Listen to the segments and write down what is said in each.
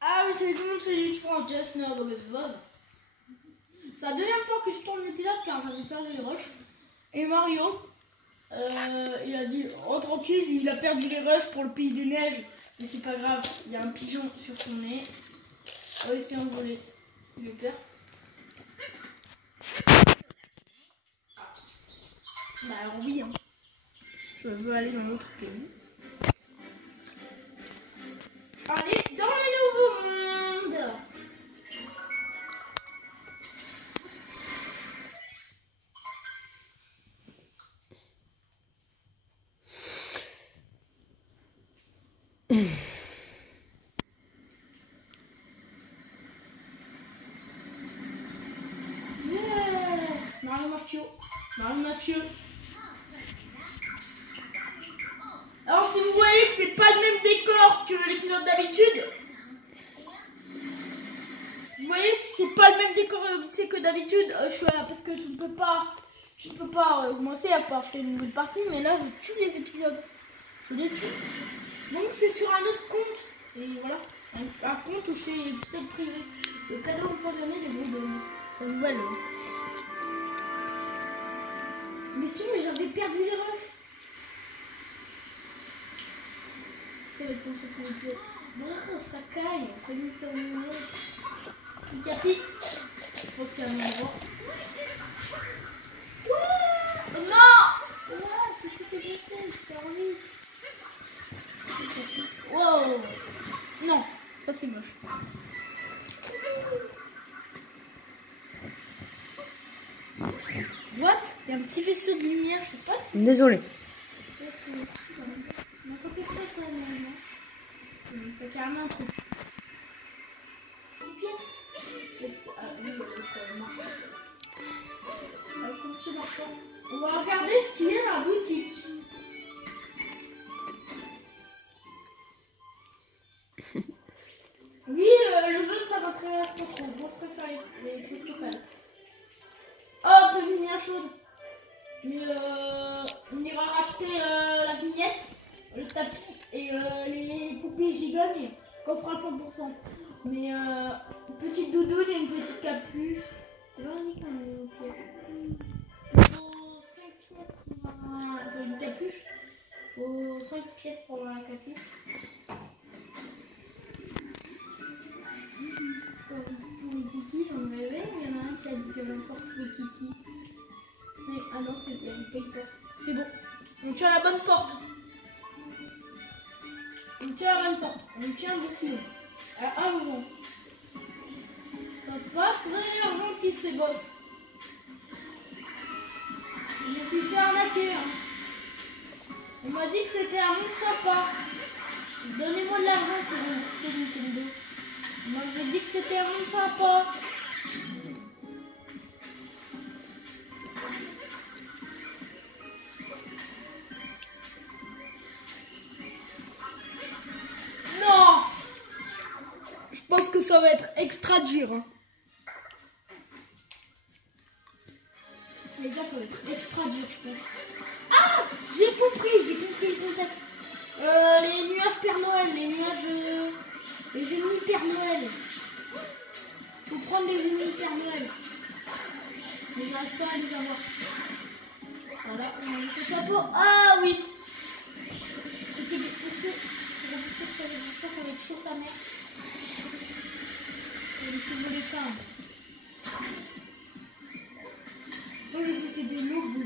Ah oui, salut tout le monde, c'est du France, Just Now, c'est la deuxième fois que je tourne l'épisode car j'avais perdu les rushs. Et Mario, il a dit, oh tranquille, il a perdu les rushs pour le pays des neiges. Mais c'est pas grave, il y a un pigeon sur son nez. Oh, il s'est envolé, il le perd. Bah alors oui, hein. Je veux aller dans l'autre pays. Allez, dans le nouveau monde. Yes, Mario Mafieux. Alors si vous voyez que c'est pas le même décor que l'épisode d'habitude, vous voyez c'est pas le même décor que d'habitude, je suis là parce que je peux pas commencer à pas faire une nouvelle partie, mais là je tue les épisodes, je les tue. Donc c'est sur un autre compte, et voilà, un compte où je fais les épisodes privés. Le cadeau empoisonné des gros bonus, c'est une nouvelle. Mais si, mais j'avais perdu les rushs. Ça va être comme ça tout l'épisode. Oh, ça caille, on fait une ça au milieu. Le capi. Je pense qu'il y a un endroit. Ouais. Oh non. Ouais, c'était bien fait, c'est en vite. Wow. Non, ça c'est moche. What? Il y a un petit vaisseau de lumière, je sais pas si... Désolé. C'est carrément un truc. On va regarder ce qu'il y a dans la boutique. Oui, le jaune ça va très bien trop. Moi je préfère les trucs locales. Oh, de lumière chaude. Mais on ira racheter la vignette, le tapis et les poupées gigognes qu'on fera 100%. Mais une petite doudoune et une petite capuche. C'est vraiment unique il faut 5 pièces pour une capuche. Il faut 5 pièces pour la capuche. Pour les kikis, j'en avais. Il y en a un qui a dit qu'il y avait encore tous les kikis. Mais, ah non, c'est bien, une porte. C'est bon. On tient la bonne porte. On tient la bonne porte. On tient le fil. À un moment. C'est pas très gentil ces boss. Je me suis fait arnaquer. Hein. On m'a dit que c'était un monde sympa. Donnez-moi de l'argent pour rembourser Nintendo. On m'avait dit que c'était un monde sympa. Non! Je pense que ça va être extra dur. Hein. Les gars, ça va être extra dur, je pense. Ah! J'ai compris le contexte. Les nuages Père Noël, les ennemis Père Noël. Faut prendre les ennemis Père Noël. Mais j'arrive pas à les avoir. Voilà, on a mis ce chapeau. Ah oui! C'était des poussées. J'espère que ça va être chaud sa mère. Je vais essayer de les peindre. Moi j'ai fait des lots de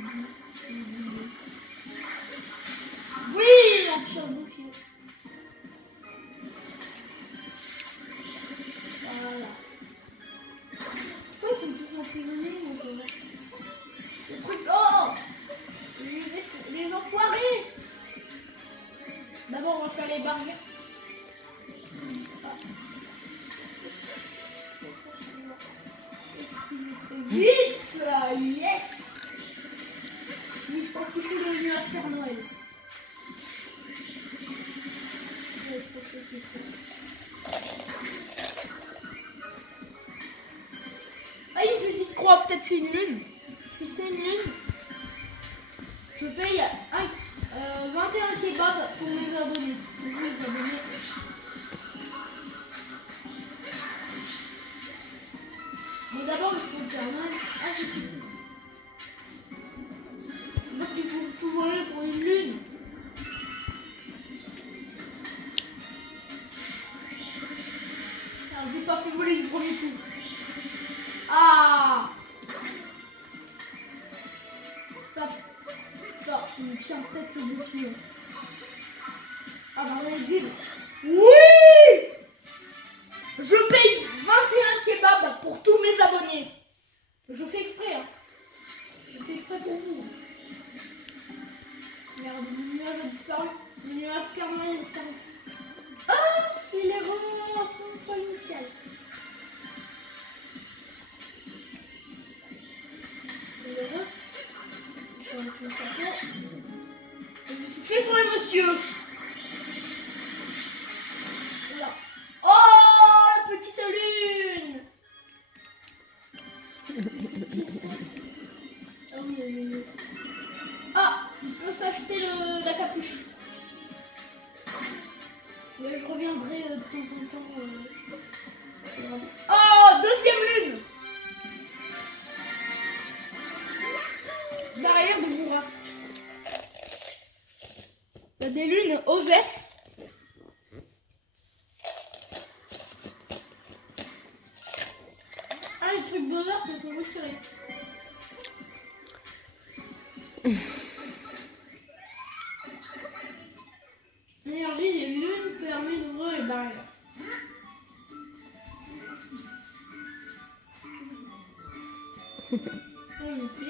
oui, la tire bouffier. Voilà. Pourquoi ils sont tous emprisonnés le truc. Oh, les enfoirés. D'abord on va faire les barrières. Vite là, yes. Oui, je pense qu'il faut le nuage Père Noël. Ouais, je pense que c'est ça. Ah, une petite croix, peut-être c'est une lune. Si c'est une lune, je paye 21 kebab pour mes abonnés. Pour vous, les abonnés. Mais d'abord, il faut faire mal. Ah, j'ai plus. Donc, il faut toujours aller pour une lune. Alors, je vais pas fait voler du premier coup. Ah! Ça, il me tient peut-être le bouffier. Ah, bah, on est vide. Oui! Je paye 21 kebabs pour tous mes abonnés. Je fais exprès, hein. Je fais exprès pour vous. Merde, le nuage a disparu. Le nuage permanent a disparu. Ah! Il est revenu à son point initial. Il est revenu. Je suis en train de faire. Je me suis fait sur le monsieur. Voilà. Oh, la petite lune. Ah oui, oui, oui. Ah, il peut s'acheter la capuche. Mais je reviendrai de temps en temps. Oh, deuxième lune. Derrière de Bourras. Il y a des lunes Osef. Ah, les trucs bonheur se sont retirés. L'énergie des lunes permet d'ouvrir les barrières. Ok.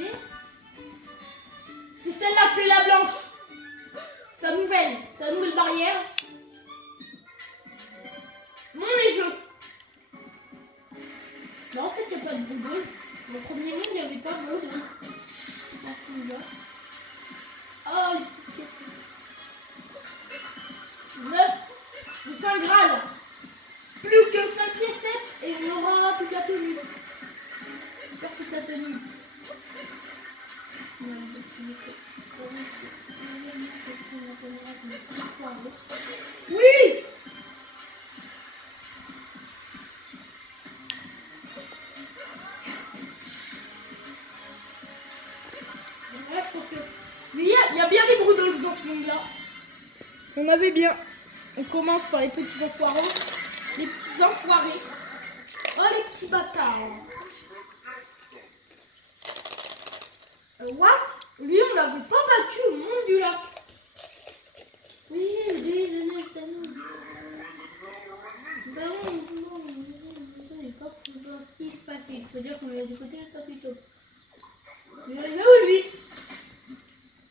C'est celle-là, c'est la blanche. Sa nouvelle barrière. Mon jeu. Bah en fait, il n'y a pas de boudeuse. Le premier monde, il n'y avait pas de boudeuse. Oh, les petites pièces. 9. Le Saint Graal. Plus que 5 pièces et on aura toute la tenue. J'espère toute la tenue. Oui! Bref, parce que il y a bien des broutilles dans ce monde-là. On avait bien. On commence par les petits enfoirés. Les petits enfoirés. Oh, les petits bâtards. What? Lui, on l'avait pas battu au monde du lac. Oui, désolé, c'est nous. Bah non, il n'est pas facile. Faut dire qu'on est du côté de Papito. Mais il est où lui?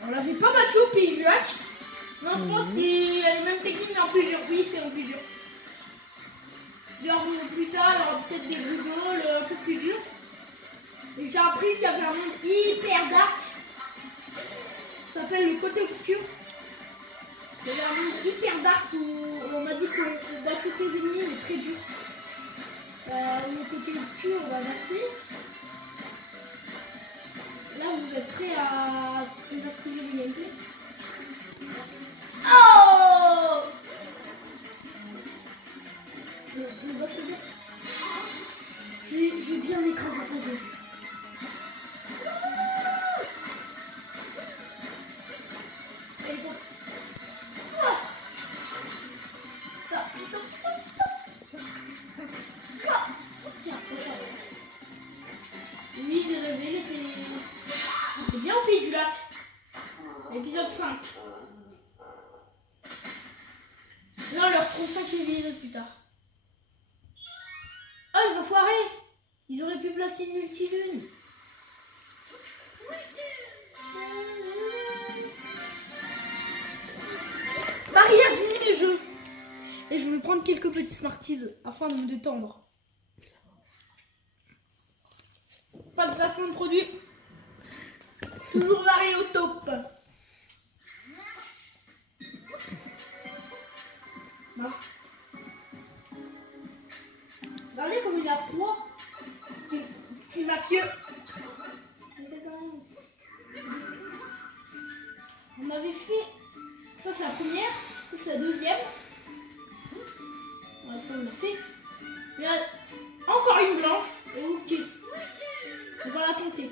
On l'avait pas battu au pays du lac. Non, je pense qu'il a les mêmes techniques mais en plus dur. Oui, c'est en plus dur. Genre plus tard, il y aura peut-être des boudoles un peu plus durs. Et j'ai appris qu'il y avait un monde hyper dark. Ça s'appelle le côté obscur. Il y avait un monde hyper dark où on m'a dit qu'on bat tous les ennemis, mais très dur. Le côté obscur, on va verser. Là, vous êtes prêts à désactiver le gameplay? Oh! Le boss est bien. J'ai bien écrasé sa gueule. Oui, j'ai rêvé, c'est bien au pays du lac. Épisode 5. Là, on leur retrouve 5 épisodes plus tard. Oh, les enfoirés! Ils auraient pu placer une multilune. Barrière du mini-jeu. Et je vais prendre quelques petits Smarties afin de me détendre. Pas de placement de produit. Toujours varié au top. Non. Regardez comme il a froid. C'est mafieux. On avait fait ça Ça c'est la première, ça c'est la deuxième. Voilà, ça on l'a fait. Il y a encore une blanche. Et ok. On va la tenter.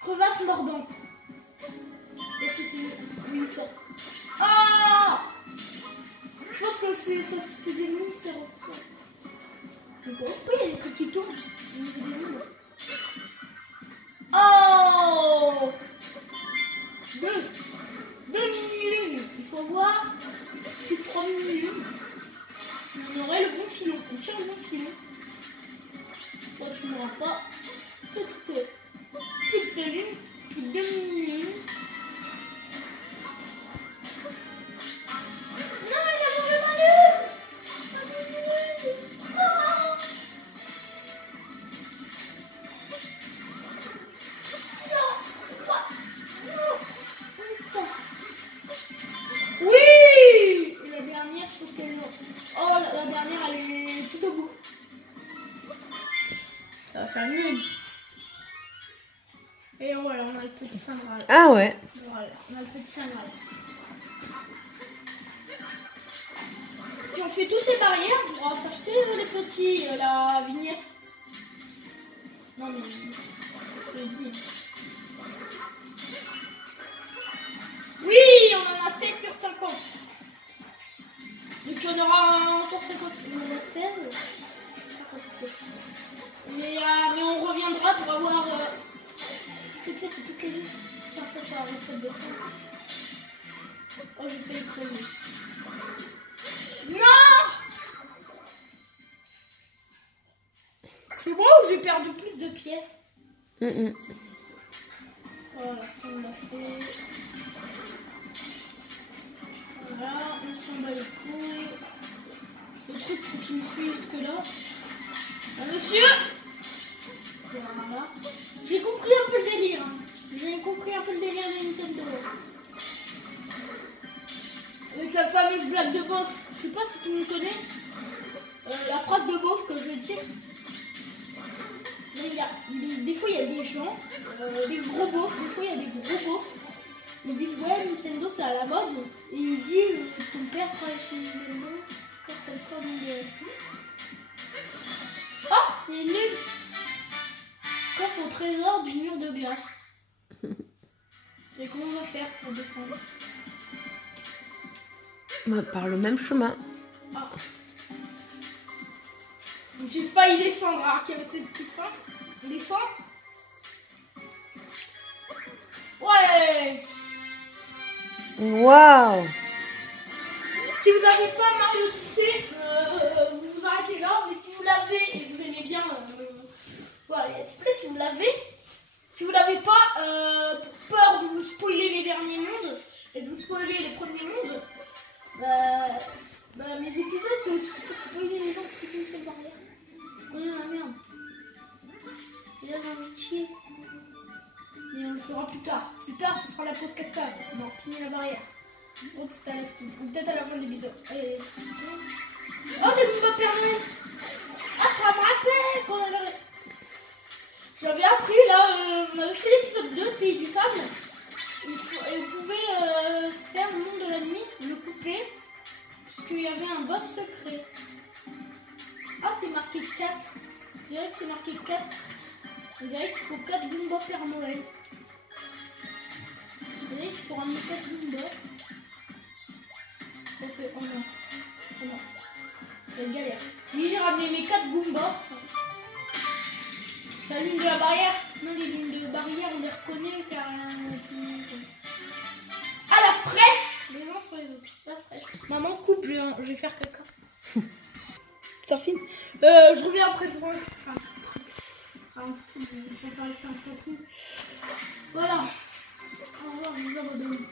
Crevasse mordante. Est-ce que c'est une sorte? Ah! Je pense que c'est des mystères aussi. C'est quoi? Oui, il y a des trucs qui tournent. Oh! Deux mini-lunes. Il faut voir plus de 3 mini-lunes. On aurait le bon filon. On tire le bon filon. Toi, tu n'auras pas plus de lunes, plus de mini-lunes. Non, il a mangé ma lune! Oui! Et la dernière, je pense qu'elle est... Oh, la dernière, elle est tout au bout. Ça va faire mieux. Et voilà, on a le petit Saint Graal. Ah ouais. Voilà, on a le petit Saint Graal. Si on fait toutes les barrières, on pourra s'acheter les petits, la vignette. Non mais, je le dis. Oui, on en a 7 sur 50. Donc on aura encore 50. On en a 16. 50. Mais on reviendra pour avoir... c'est toutes les lignes. Ça, ça va reprendre de ça. Oh, j'ai fait le premier. Non! C'est moi où j'ai perdu plus de pièces. Voilà, ça on l'a fait. Voilà, on s'en bat les couilles. Le truc, faut qu'il me suive jusque-là. Ah, monsieur! Voilà. J'ai compris un peu le délire. Hein. J'ai compris un peu le délire de Nintendo. Avec la fameuse blague de Bof. Je sais pas si tu me connais. La phrase de Bof que je vais dire. Des fois il y a des gens, des gros beaufs, des fois il y a des gros beaufs. Ils disent ouais Nintendo c'est à la mode. Et ils disent ton père travaille chez Nintendo. Quand t'as le corps mon DLC. Oh, il y a une lune. Coffre au trésor du mur de glace. Et comment on va faire pour descendre? Par le même chemin. Ah. J'ai failli descendre alors qu'il y avait cette petite fin. On descend. Ouais. Waouh. Si vous n'avez pas Mario Odyssey, vous vous arrêtez là. Mais si vous l'avez et vous aimez bien, voilà, il y a du play si vous l'avez. Si vous l'avez pas, pour peur de vous spoiler les derniers mondes et de vous spoiler les premiers mondes, mes épisodes c'est aussi pour spoiler les gens qui font une seule barrière. Oh la merde. Et là j'ai envie de chier. Mais on le fera plus tard. Plus tard, ce sera la pause 4 tables. Bon, fini la barrière. Donc c'est à la petite. Ou peut-être à la fin de l'épisode. Allez. Oh, des bombes permanentes. Ah, ça me rappelle qu'on avait... J'avais appris là, on avait fait l'épisode 2, Pays du Sable. Et vous pouvez faire le monde de la nuit, le couper. Puisqu'il y avait un boss secret. Ah, c'est marqué 4. Je dirais que c'est marqué 4. On dirait qu'il faut 4 Goomba Père Noël. Vous voyez qu'il faut ramener 4 Goomba. Parce que, oh non. Oh non. C'est une galère. Oui, j'ai ramené mes 4 Goomba. C'est la ligne de la barrière. Non, les lignes de barrière, on les reconnaît car... Ah, la fraîche! Les uns sur les autres. La fraîche. Maman, coupe, je vais faire caca. Ça filme. Je reviens après le rôle. Voilà. Au revoir, vous abandonnez.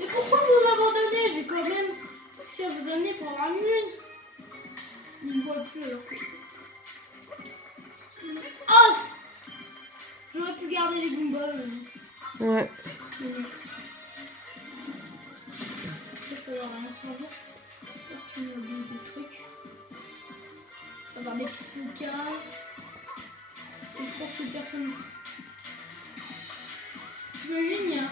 Et pourquoi vous abandonnez? J'ai quand même réussi à vous amener pour avoir une lune. Il ne me voit plus alors que... Oh! J'aurais pu garder les Goombas. Ouais. Mais merci. Ça va rien changer. Parce qu'il y a des trucs. On va avoir des petits soukas. Et je pense que personne... T'imagines,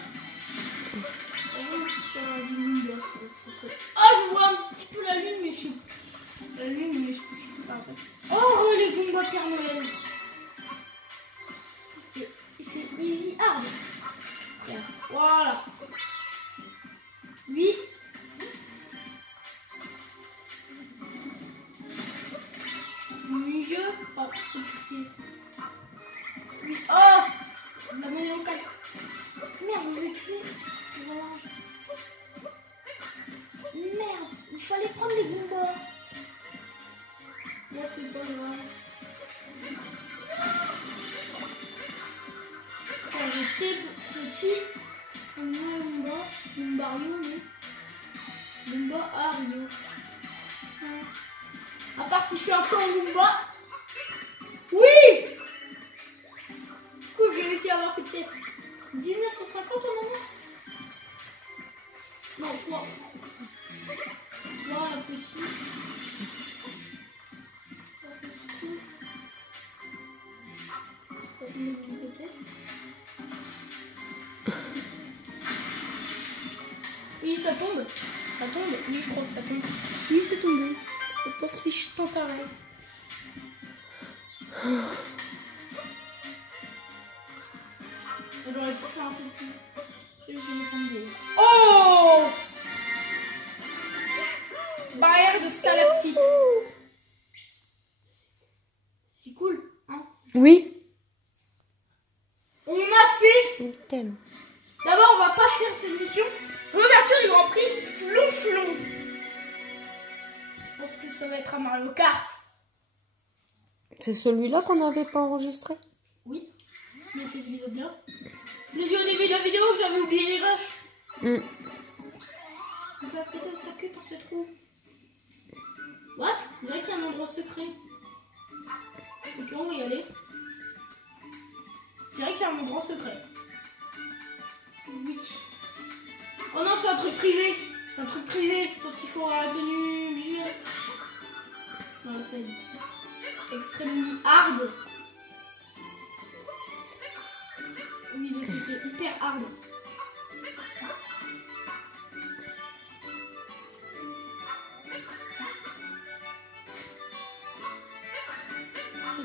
Voilà. Lui. Milieu. Oh, qu'est-ce que c'est? Lui. Oh, la monnaie locale. Merde, je vous ai tué. Voilà. Merde, il fallait prendre les Goombas. Moi, c'est pas grave. Quand j'étais petit, on a Goomba, Goombario, mais Goomba Ario. À part si je suis un faux Goomba. Oui! Du coup, j'ai réussi à avoir cette pièce. 19 sur 50 au moment. Non, 3. Voilà, petit. Oui, ça tombe. Ça tombe. Oui, je crois que ça tombe. Oui, c'est tombé. Je pense que si je tente un rêve. J'aurais pu faire un selfie. Et je vais tomber. Oh! Barrière de stalactite. C'est cool, hein? Oui. On a fait. Thème. D'abord, on va pas faire cette mission. L'ouverture du Grand Prix Flonflon. Je pense que ça va être un Mario Kart. C'est celui-là qu'on n'avait pas enregistré? Oui, mais c'est cet épisode-là. Je l'ai dit au début de la vidéo que j'avais oublié les rushs. On peut accéder au circuit par ce trou. What? On dirait qu'il y a un endroit secret. Ok, on va y aller. Je dirais qu'il y a un endroit secret. Oui. Oh non, c'est un truc privé. C'est un truc privé. Je pense qu'il faut avoir la tenue visuelle. Non, c'est extrêmement hard. Oui, je sais, c'est hyper hard.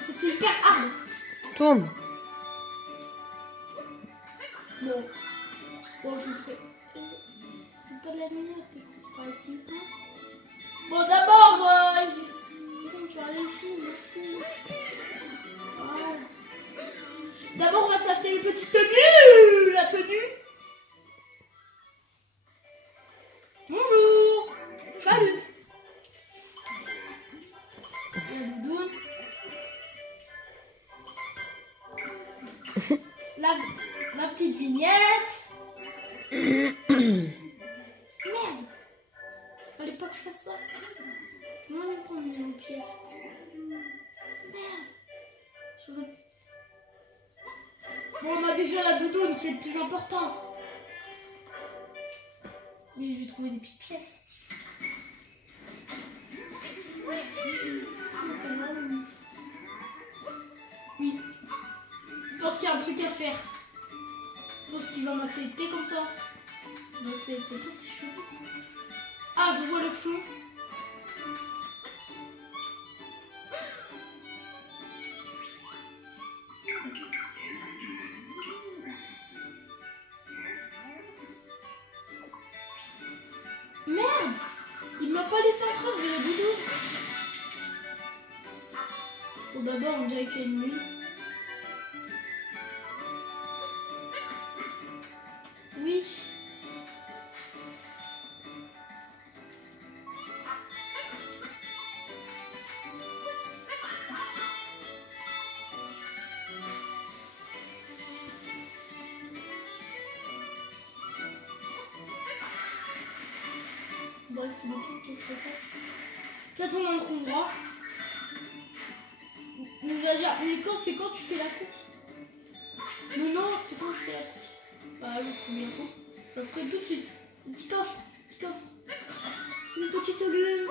C'est hyper hard. Tourne. Bon. Bon, je serai. C'est pas de la lumière, c'est pas ici. Bon, d'abord, tu as réussi, merci. Voilà. D'abord, on va s'acheter une petite tenue. La tenue. Bonjour. Salut. La petite vignette. Merde. Fallait pas que je fasse ça. Non, on prend mon pied. Merde. Bon, on a déjà la doudoune, c'est le plus important. Mais j'ai trouvé des petites pièces. Oui. Je pense qu'il y a un truc à faire. Je pense qu'il va m'accepter comme ça. Ça va accepter, c'est chaud. Ah, je vois le fond. Merde! Il m'a pas laissé entrer, je vais la doudou. Bon, d'abord, on dirait qu'il y a une nuit. Oui. Bref, qu'est-ce que c'est? De toute façon, on en trouvera. On va dire, mais quand c'est quand tu fais la course? Mais non, c'est quand tu fais la course. Bah, je ferai bientôt. Je le ferai tout de suite. Un petit coffre, petit coffre. C'est une petite lune.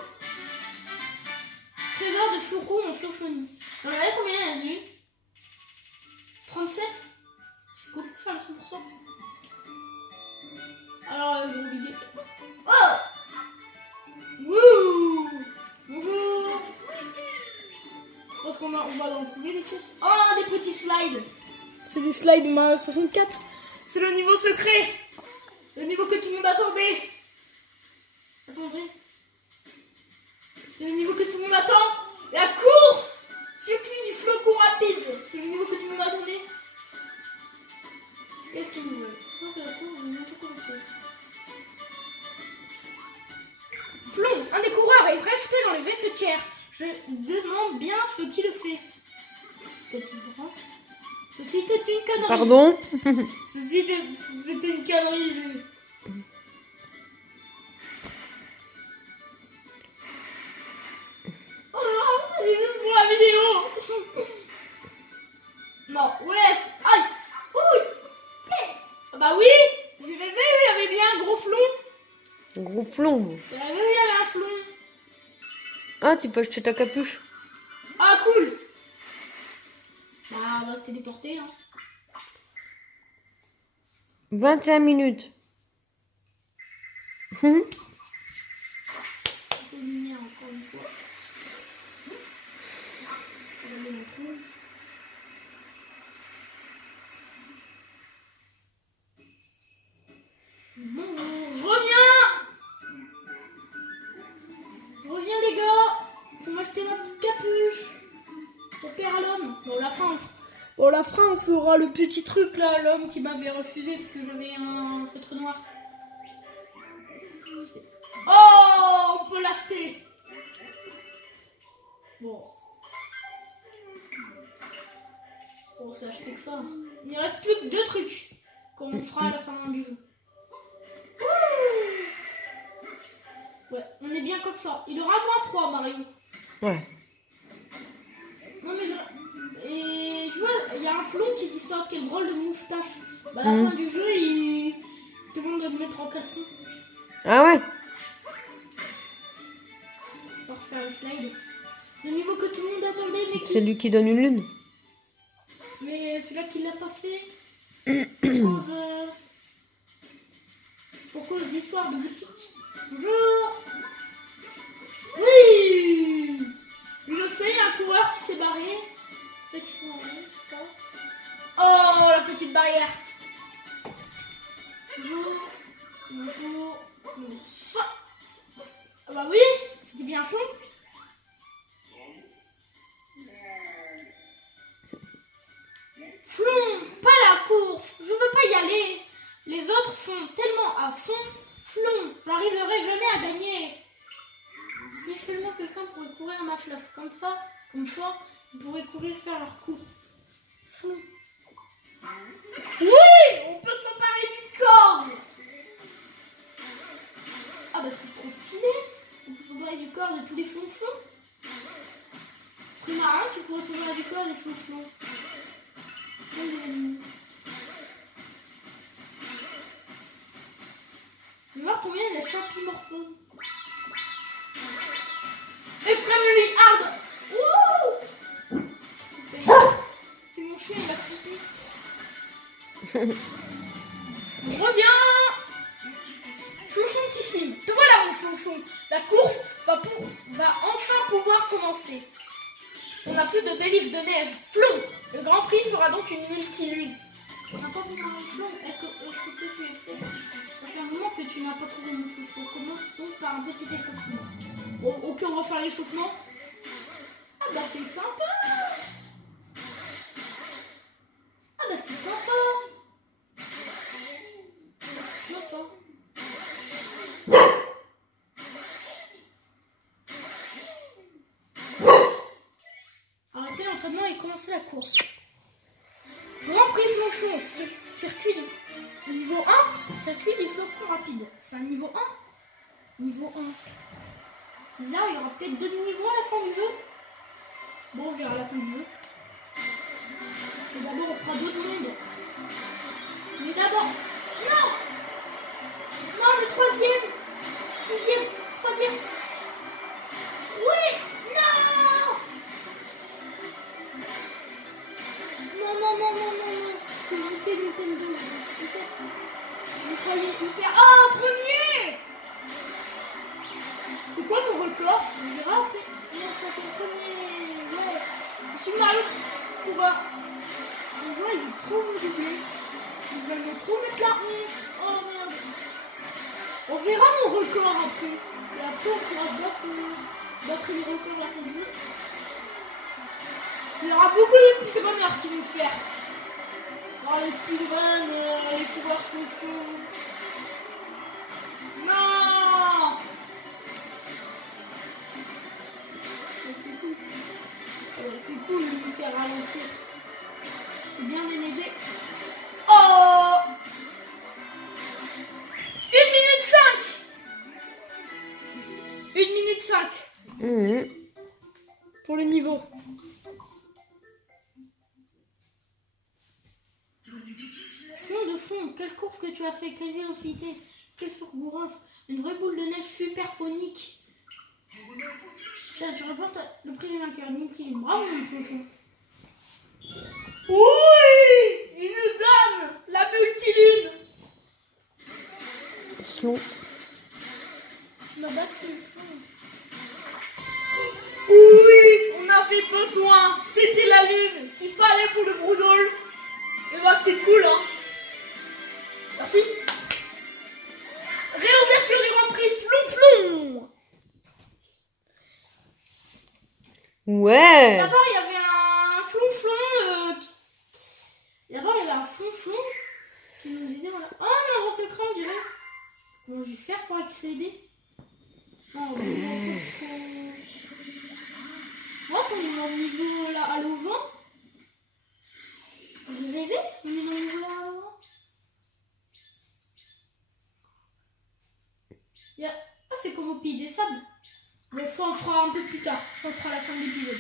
Trésor de flocons en flophonie. Regardez combien il y a de lunes? 37. C'est cool pour faire le 100%. Alors, gros vidéo. Oh! Wouh! Bonjour! Je pense qu'on va en trouver des pièces. Oh, des petits slides! C'est des slides Mario 64. C'est le niveau secret. Le niveau que tout le monde attendait. Attendez. C'est le niveau que tout le monde attend. La course. Circuit du flocon rapide. C'est le niveau que tout le monde attendait. Qu'est-ce qu'ils nous veulent? Je pense que la course va bientôt commencer. Flon, un des coureurs est resté dans les vaissetières. Je demande bien ce qui le fait. Petit bras. Ceci était une connerie. Pardon? Ceci était une connerie. Oh non, c'est juste pour la vidéo. Non, ouais. Aïe. Ouh. Ah bah oui. Je l'ai vu, il y avait bien un gros flon. Un gros flon. Il y avait un flon. Ah, tu peux acheter ta capuche. Ah, cool. Bah, on va se téléporter, hein. 21 minutes. Un peu de lumière encore une fois. On va aller au trou. Bon, je reviens. Je reviens les gars. Faut m'acheter ma petite capuche. Pour père à l'homme. Bon, la fin, on fera le petit truc là, l'homme qui m'avait refusé parce que j'avais un feutre noir. Oh, on peut l'acheter. Bon. On s'est acheté que ça. Il ne reste plus que 2 trucs qu'on fera à la fin du jeu. Ouais, on est bien comme ça. Il aura moins froid, Mario. Ouais. Non mais et tu vois, il y a un flon qui dit ça, quel drôle de moustache. Bah, à la fin du jeu, il demande de me mettre en cassis. Ah ouais? Pour faire le slide. Le niveau que tout le monde attendait, mais C'est lui qui donne une lune. Mais celui-là qui l'a pas fait. Pour cause d'histoire de boutique. Bonjour. Oui. Je sais, il y a un coureur qui s'est barré. Peut-être qu'il s'est barré, je sais pas. Oh, la petite barrière. Bonjour. Bonjour. Ah bah oui, c'était bien fond. Flon, pas la course, je veux pas y aller. Les autres font tellement à fond. Flon, j'arriverai jamais à gagner. Si seulement quelqu'un pourrait courir ma fleuve comme ça, ils pourraient courir faire leur course. Flon. Oui, on peut s'emparer du corps. Ah bah c'est trop stylé. On peut s'emparer du corps de tous les flonflons. C'est marrant si on peut s'emparer du corps des flonflons. Je vais voir combien il y a chaque morceau. Extremely hard. Wouh. C'est mon chien, il a flippé. Je reviens. Chouchontissime. Te voilà mon chouchon. La course va enfin pouvoir commencer. On n'a plus de délivre de neige. Flon. Le Grand Prix sera donc une multilune. On n'a pas vu un flon. Ça fait un moment que tu n'as pas couru mon chouchon. Commence donc par un petit échauffement. Bon, ok, on va faire l'échauffement. Ah bah c'est sympa. Ah bah c'est sympa. C'est sympa. Arrêtez l'entraînement et commencez la course. Grand Prix Flonflon, circuit niveau 1, circuit du flocon rapide. C'est un niveau 1. Niveau 1. Bizarre, il y aura peut-être 2 niveaux à la fin du jeu. Bon, on verra à la fin du jeu. Mais d'abord, on fera d'autres mondes. Mais d'abord... Non. Non, le 3e. 6e. 3e. Oui. Non. Non. C'est le JP Nintendo. Je croyais hyper... Oh, premier. C'est quoi mon record? On verra après. Non, c'est le premier. Ouais. Je suis Mario Coureur. Le joueur, il est trop doublé. Ils veulent trop mettre la honte. Oh merde. On verra mon record après. Et après, on pourra battre le record à la fin du jeu. Il y aura beaucoup de speedrunners qui vont faire. Alors, les speedruns, les coureurs fonction. Non! C'est cool. C'est cool de me faire ralentir. C'est bien déneigé. Oh! 1 minute 5! 1 minute 5 pour le niveau. Fond de fond, quelle course que tu as fait, quelle vélocité, quel fourgourin, une vraie boule de neige super phonique. Tiens, tu remportes le prix du vainqueur, Niki. Bravo, mon chouchou. Oui! Il nous donne la multilune. Slow. On a battu le fond. Oui! On avait besoin. C'était la lune qu'il fallait pour le Broudol. Et bah, c'est cool, hein. Merci. Réouverture du Grand Prix Flonflon. Ouais. D'abord, il y avait un flonflon. D'abord, il y avait un flonflon qui nous disait voilà. Oh, on avance le cran, on dirait. Comment je vais faire pour accéder? Non, on va voir qu'on est dans le niveau là à l'auvent. J'ai rêvé, on est dans le niveau là à l'auvent. Ah, c'est comme au Pays des Sables. Bon, ça on fera un peu plus tard. Ça on fera à la fin de l'épisode.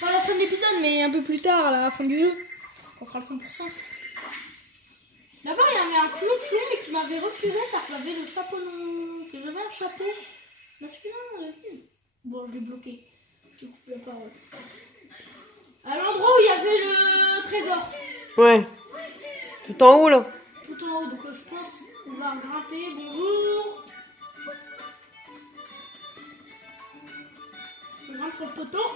Pas à la fin de l'épisode, mais un peu plus tard, à la fin du jeu. On fera le 100%. D'abord, il y avait un flonflon, mais qui m'avait refusé car j'avais le chapeau non. Que j'avais un chapeau. Masculin, bon, je l'ai bloqué. J'ai coupé la parole. À l'endroit où il y avait le trésor. Ouais. Tout en haut là. Tout en haut, donc je pense qu'on va grimper. Bonjour. Je grimpe sur le poteau.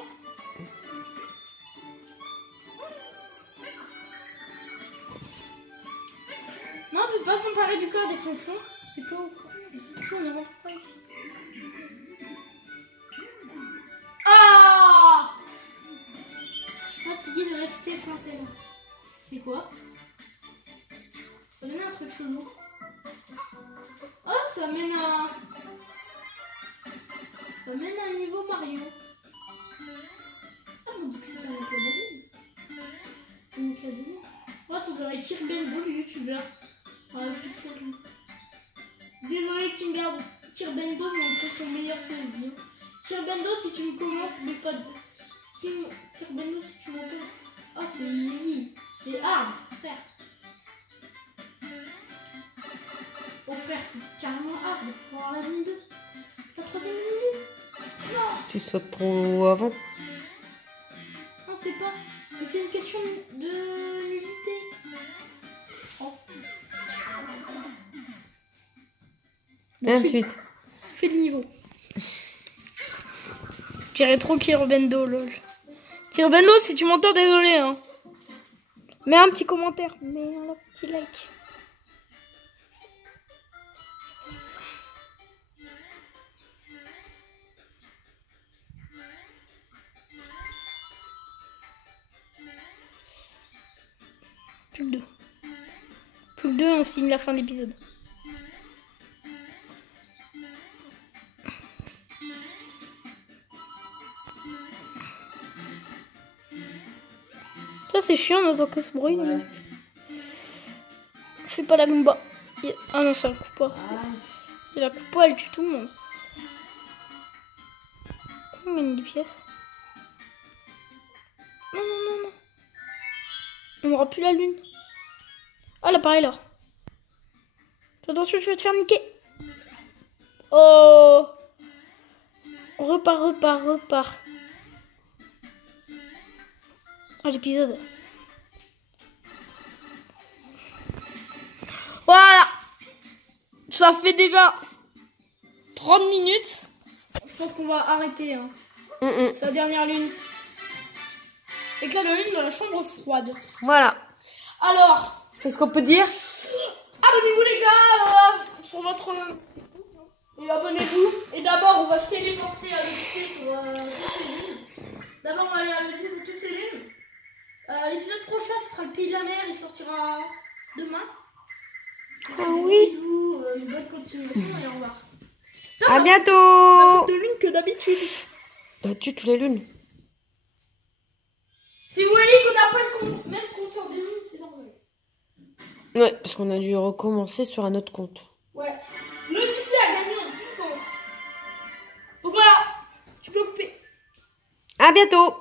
Non, on peut pas s'emparer du corps des flonflons. C'est quoi au on est rentré. Ah! Je suis fatiguée de rester planté là. C'est quoi? Ça mène à un truc chelou. Oh, ça mène à un niveau Mario. Ah, on dit que c'est un éclat de lune. C'est un éclat de lune. Oh, ça devrait être Kirbendo, le youtubeur. Désolé que tu me gardes Kirbendo, mais on trouve ton meilleur souvenir. Kirbendo, si tu me commentes, mais pas de. Kirbendo, si tu m'entends. Oh, c'est easy. C'est hard. Frère. Oh, frère, c'est carrément hard. Pour avoir la ligne 2. La troisième ligne 2. Non. Tu sautes trop avant. Non, c'est pas. Mais c'est une question de nullité. Oh. 28. Fais le niveau. Je dirais trop Kirbendo, lol. Kirbendo, si tu m'entends, désolé. Hein. Mets un petit commentaire. Mets un petit like. Plus que 2. Plus que 2, on signe la fin de l'épisode. Ça c'est chiant, on entend que ce bruit. Ouais. Fais pas la Goomba. Ah non, ça la coupe pas. Et la coupe pas, elle tue tout le monde. On gagne des pièces. Non, non, non, non. On n'aura plus la lune. Ah, l'appareil là. Attention, tu vas te faire niquer. Oh. Repart, repart, repart. Ah, l'épisode. Voilà. Ça fait déjà 30 minutes. Je pense qu'on va arrêter. Hein. C'est la dernière lune. Éclat de lune dans la chambre froide. Voilà. Alors. Qu'est-ce qu'on peut dire? Abonnez-vous les gars sur votre... Et abonnez-vous. Et d'abord, on va se téléporter à l'autre sur toutes ces lunes. D'abord, on va aller à l'autre sur toutes ces lunes. L'épisode prochain, ce sera le Pays de la Mer. Il sortira demain. Ah oui. Bisous, une bonne continuation et au revoir. À bientôt. On a plus de lunes que d'habitude. T'as-tu toutes les lunes? Si vous voyez qu'on n'a pas le même compteur des lunes, c'est normal. Ouais, parce qu'on a dû recommencer sur un autre compte. Ouais. L'Odyssée a gagné en puissance. Donc voilà, tu peux couper. À bientôt.